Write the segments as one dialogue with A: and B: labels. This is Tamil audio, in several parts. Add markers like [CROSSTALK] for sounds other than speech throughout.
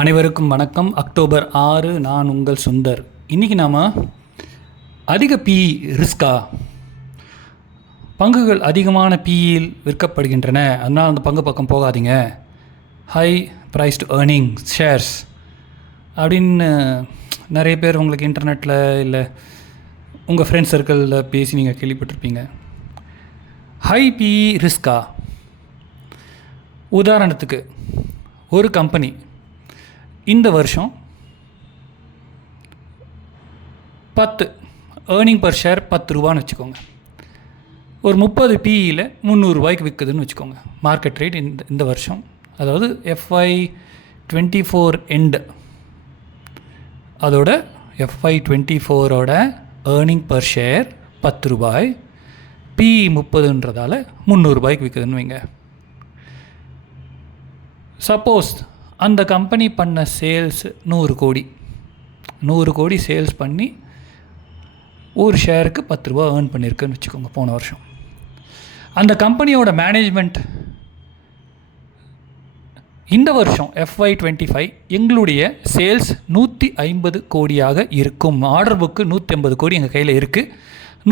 A: அனைவருக்கும் வணக்கம். அக்டோபர் ஆறு நான் உங்கள் சுந்தர். இன்றைக்கி நாம் அதிக பி ரிஸ்கா பங்குகள் அதிகமான பியில் விற்கப்படுகின்றன. அதனால் அந்த பங்கு பக்கம் போகாதீங்க. ஹை ப்ரைஸ்டு ஏர்னிங் ஷேர்ஸ் அப்படின்னு நிறைய பேர் உங்களுக்கு இன்டர்நெட்டில் இல்லை உங்கள் ஃப்ரெண்ட்ஸ் சர்க்கிளில் பேசி நீங்கள் கேள்விப்பட்டிருப்பீங்க. ஹை பி ரிஸ்கா உதாரணத்துக்கு ஒரு கம்பெனி இந்த வருஷம் பத்து ஏர்னிங் பர் ஷேர் பத்து ரூபான்னு வச்சுக்கோங்க. ஒரு முப்பது பிஇயில் முந்நூறுரூவாய்க்கு விற்குதுன்னு வச்சுக்கோங்க. மார்க்கெட் ரேட் இந்த இந்த வருஷம். அதாவது எஃப்ஐ டுவெண்ட்டி ஃபோர் எண்டு அதோட எஃப்ஐ டுவெண்ட்டி ஃபோரோட ஏர்னிங் பர் ஷேர் பத்து ரூபாய் பிஇ முப்பதுன்றதால முந்நூறுரூபாய்க்கு விற்குதுன்னு வைங்க. சப்போஸ் அந்த கம்பெனி பண்ண சேல்ஸ் நூறு கோடி. நூறு கோடி சேல்ஸ் பண்ணி ஒரு ஷேருக்கு பத்து ரூபா ஏர்ன் பண்ணியிருக்குன்னு வச்சுக்கோங்க போன வருஷம். அந்த கம்பெனியோட மேனேஜ்மெண்ட் இந்த வருஷம் எஃப்ஒய் டுவெண்ட்டி ஃபைவ் எங்களுடைய சேல்ஸ் நூற்றி ஐம்பது கோடியாக இருக்கும். ஆர்டர் புக்கு நூற்றி ஐம்பது கோடி எங்கள் கையில் இருக்குது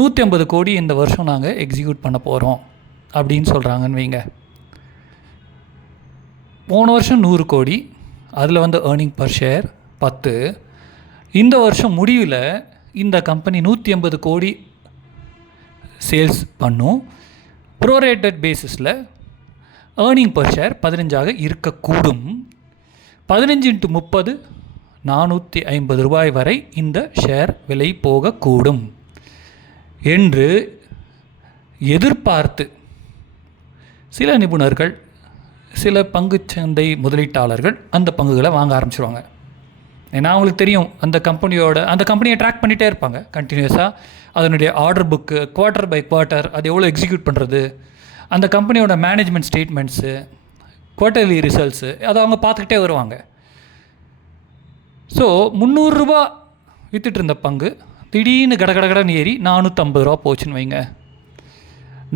A: நூற்றி ஐம்பது கோடி இந்த வருஷம் நாங்கள் எக்ஸிக்யூட் பண்ண போகிறோம் அப்படின்னு சொல்கிறாங்கன்னு வைங்க. போன வருஷம் நூறு கோடி அதில் வந்து ஏர்னிங் பர் ஷேர் பத்து. இந்த வருஷம் முடிவில் இந்த கம்பெனி நூற்றி ஐம்பது கோடி சேல்ஸ் பண்ணும். ப்ரோரேட்டட் பேசிஸில் ஏர்னிங் பர் ஷேர் பதினஞ்சாக இருக்கக்கூடும். பதினஞ்சு இன்ட்டு முப்பது நானூற்றி ஐம்பது ரூபாய் வரை இந்த ஷேர் விலை போகக்கூடும். என்று எதிர்பார்த்து சில நிபுணர்கள் சில பங்குச்சந்தை முதலீட்டாளர்கள் அந்த பங்குகளை வாங்க ஆரம்பிச்சிருவாங்க. ஏன்னா அவங்களுக்கு தெரியும் அந்த கம்பெனியோட அந்த கம்பெனியை ட்ராக் பண்ணிகிட்டே இருப்பாங்க. கண்டினியூஸாக அதனுடைய order book quarter by quarter அது எவ்வளோ எக்ஸிக்யூட் பண்ணுறது அந்த கம்பெனியோட மேனேஜ்மெண்ட் ஸ்டேட்மெண்ட்ஸு குவார்ட்டர்லி ரிசல்ட்ஸு அதை அவங்க பார்த்துக்கிட்டே வருவாங்க. ஸோ முந்நூறுரூபா விற்றுட்டு இருந்த பங்கு திடீர்னு கட கட ஏறி நானூற்றம்பது ரூபா போச்சுன்னு வைங்க.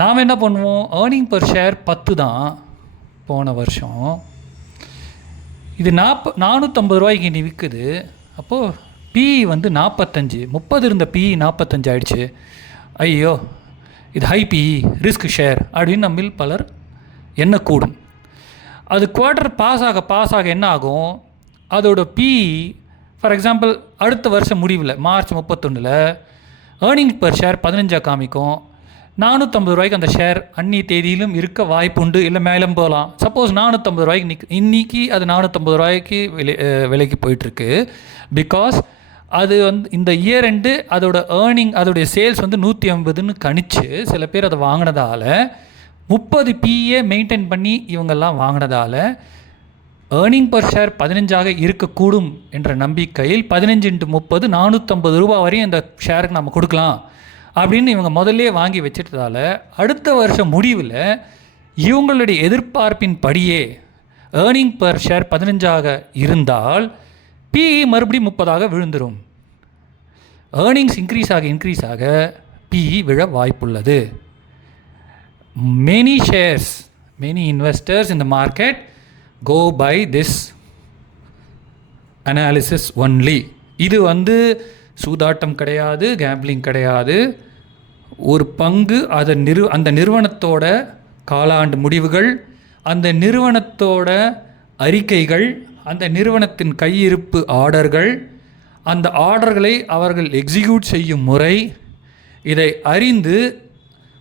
A: நாம் என்ன பண்ணுவோம்? ஏர்னிங் பர் ஷேர் பத்து தான். போன வருஷம். இது நாற்ப நானூற்றம்பது ரூபாய்க்கு இனி விற்குது அப்போது பிஇ வந்து நாற்பத்தஞ்சு முப்பது இருந்த பிஇ நாற்பத்தஞ்சு ஆயிடுச்சு. ஐயோ இது ஹை பிஇ ரிஸ்க் ஷேர் அப்படின்னு நம்மில் பலர் எண்ணக்கூடும். அது குவார்டர் பாஸ் ஆக பாஸ் ஆக என்ன ஆகும்? அதோட பிஇ ஃபார் எக்ஸாம்பிள் அடுத்த வருஷம் முடிவில் மார்ச் முப்பத்தொன்னில் ஏர்னிங் பர் ஷேர் பதினஞ்சாக காமிக்கும். நானூற்றம்பது ரூபாய்க்கு அந்த ஷேர் அன்னி தேதியிலும் இருக்க வாய்ப்புண்டு. இல்லை மேலும் போகலாம் சப்போஸ் நானூற்றம்பது ரூபாய்க்கு நிக் இன்றைக்கி அது நானூற்றம்பது ரூபாய்க்கு விலை விலைக்கு போயிட்டுருக்கு. பிகாஸ் அது வந்து இந்த இயர் எண்டு அதோட ஏர்னிங் அதோடைய சேல்ஸ் வந்து நூற்றி ஐம்பதுன்னு கணிச்சு சில பேர் அதை வாங்கினதால் முப்பது பிஏ மெயின்டைன் பண்ணி இவங்கெல்லாம் வாங்கினதால் ஏர்னிங் பர் ஷேர் பதினஞ்சாக இருக்கக்கூடும் என்ற நம்பிக்கையில் பதினஞ்சு இன்ட்டு முப்பது நானூற்றம்பது ரூபா வரையும் இந்த ஷேருக்கு நம்ம கொடுக்கலாம். அப்படின்னு இவங்க முதல்லே வாங்கி வச்சிட்டதால அடுத்த வருஷம் முடிவில் இவங்களுடைய எதிர்பார்ப்பின் படியே ஏர்னிங் பர் ஷேர் பதினஞ்சாக இருந்தால் பிஇ மறுபடியும் முப்பதாக விழுந்துடும் ஏர்னிங்ஸ் இன்க்ரீஸ் ஆக இன்க்ரீஸ் ஆக பிஇ விழ வாய்ப்புள்ளது. மெனி ஷேர்ஸ் மெனி இன்வெஸ்டர்ஸ் இந்த market go by this this only இது வந்து சூதாட்டம் கிடையாது கேம்பிளிங் கிடையாது. ஒரு பங்கு அதை நிறு அந்த நிறுவனத்தோட காலாண்டு முடிவுகள் அந்த நிறுவனத்தோட அறிக்கைகள் அந்த நிறுவனத்தின் கையிருப்பு ஆர்டர்கள் அந்த ஆர்டர்களை அவர்கள் எக்ஸிக்யூட் செய்யும் முறை இதை அறிந்து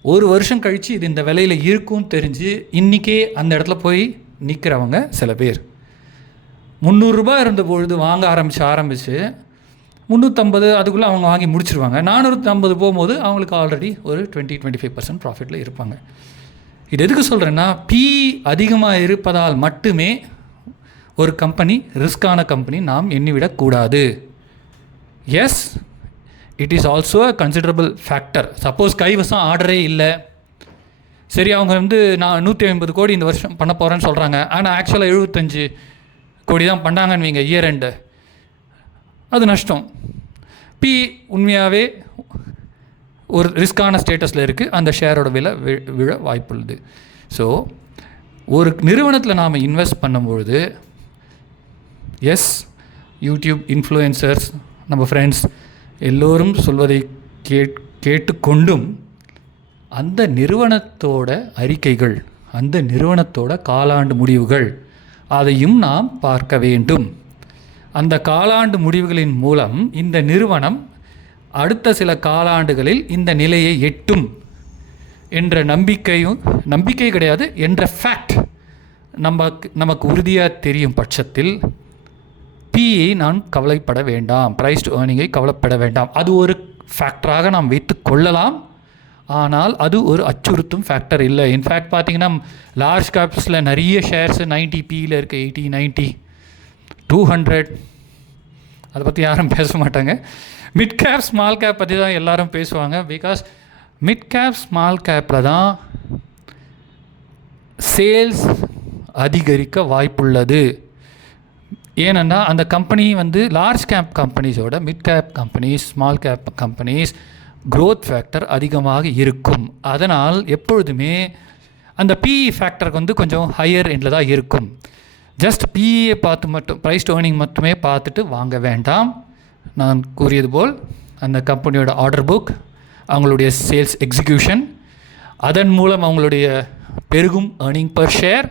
A: ஒரு வருஷம் கழித்து இது இந்த விலையில் இருக்கும்னு தெரிஞ்சு இன்றைக்கே அந்த இடத்துல போய் நிற்கிறவங்க சில பேர். முந்நூறுரூபா இருந்த பொழுது வாங்க ஆரம்பித்து ஆரம்பித்து முந்நூற்றம்பது அதுக்குள்ளே அவங்க வாங்கி முடிச்சிருவாங்க. நானூற்றம்பது போகும்போது அவங்களுக்கு ஆல்ரெடி ஒரு டுவெண்ட்டி டுவெண்ட்டி ஃபைவ் பர்சன்ட் ப்ராஃபிட்டில் இருப்பாங்க. இது எதுக்கு சொல்கிறேன்னா பி அதிகமாக இருப்பதால் மட்டுமே ஒரு கம்பெனி ரிஸ்கான கம்பெனி நாம் எண்ணிவிடக்கூடாது yes it is also a considerable factor suppose கைவசம் ஆர்டரே இல்லை. சரி அவங்க வந்து நான் நூற்றி ஐம்பது கோடி இந்த வருஷம் பண்ண போகிறேன்னு சொல்கிறாங்க ஆனால் ஆக்சுவலாக எழுபத்தஞ்சு கோடி தான் பண்ணாங்கன்னு வைங்க இயர் எண்டு அது நஷ்டம். பி உண்மையாகவே ஒரு ரிஸ்கான ஸ்டேட்டஸில் இருக்குது அந்த ஷேரோட விலை வி- விழ வாய்ப்புள்ளது. ஸோ ஒரு நிறுவனத்தில் நாம் இன்வெஸ்ட் பண்ணும்பொழுது எஸ் யூடியூப் இன்ஃப்ளூயன்சர்ஸ் நம்ம ஃப்ரெண்ட்ஸ் எல்லோரும் சொல்வதை கேட் கேட்டுக்கொண்டும் அந்த நிறுவனத்தோட அறிக்கைகள் அந்த நிறுவனத்தோட காலாண்டு முடிவுகள் அதையும் நாம் பார்க்க வேண்டும். அந்த காலாண்டு முடிவுகளின் மூலம் இந்த நிறுவனம் அடுத்த சில காலாண்டுகளில் இந்த நிலையை எட்டும் என்ற நம்பிக்கையும் நம்பிக்கை கிடையாது என்ற ஃபேக்ட் நமக்கு நமக்கு உறுதியாக தெரியும் பட்சத்தில் பிஇ நான் கவலைப்பட வேண்டாம். ப்ரைஸ் டு ஏர்னிங்கை கவலைப்பட வேண்டாம். அது ஒரு ஃபேக்டராக நாம் வைத்து கொள்ளலாம். ஆனால் அது ஒரு அச்சுறுத்தும் ஃபேக்டர் இல்லை. இன்ஃபேக்ட் பார்த்தீங்கன்னா லார்ஜ் கேப்ஸில் நிறைய ஷேர்ஸ் நைன்ட்டி பியில் இருக்குது எயிட்டி நைன்ட்டி டூ ஹண்ட்ரட் அதை பற்றி யாரும் [LAUGHS] பேச மாட்டாங்க. மிட் கேப் ஸ்மால் கேப் பற்றி தான் எல்லோரும் பேசுவாங்க. பிகாஸ் மிட் கேப் ஸ்மால் கேப்பில் தான் சேல்ஸ் அதிகரிக்க வாய்ப்புள்ளது. ஏனென்னா அந்த கம்பெனி வந்து large cap கம்பெனிஸோட mid cap companies small cap companies growth factor அதிகமாக இருக்கும். அதனால் எப்பொழுதுமே அந்த பிஇ ஃபேக்டருக்கு வந்து கொஞ்சம் ஹையர் எண்டில் தான் இருக்கும். ஜஸ்ட் பிஇயை பார்த்து மட்டும் ப்ரைஸ் ஏர்னிங் மட்டுமே பார்த்துட்டு வாங்க வேண்டாம். நான் கூறியது போல் அந்த கம்பெனியோட ஆர்டர் புக் அவங்களுடைய சேல்ஸ் எக்ஸிக்யூஷன் அதன் மூலம் அவங்களுடைய பெருகும் ஏர்னிங் பர் ஷேர்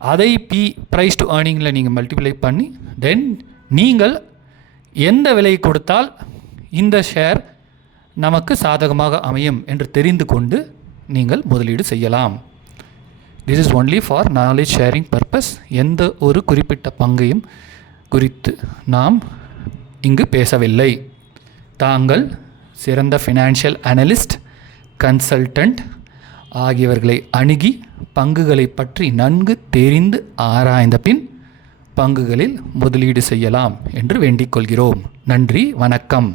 A: அதை பி ப்ரைஸ் டு ஏர்னிங்கில் நீங்கள் மல்டிப்ளை பண்ணி தென் நீங்கள் எந்த விலை கொடுத்தால் இந்த ஷேர் நமக்கு சாதகமாக அமையும் என்று தெரிந்து கொண்டு நீங்கள் முதலீடு செய்யலாம். This is only for knowledge sharing purpose எந்த ஒரு குறிப்பிட்ட பங்கையும் குறித்து நாம் இங்கு பேசவில்லை. தாங்கள் சிறந்த ஃபினான்ஷியல் அனலிஸ்ட் கன்சல்டன்ட் ஆகியவர்களை அணுகி பங்குகளை பற்றி நன்கு தெரிந்து ஆராய்ந்த பின் பங்குகளில் முதலீடு செய்யலாம் என்று வேண்டிக் கொள்கிறோம். நன்றி வணக்கம்.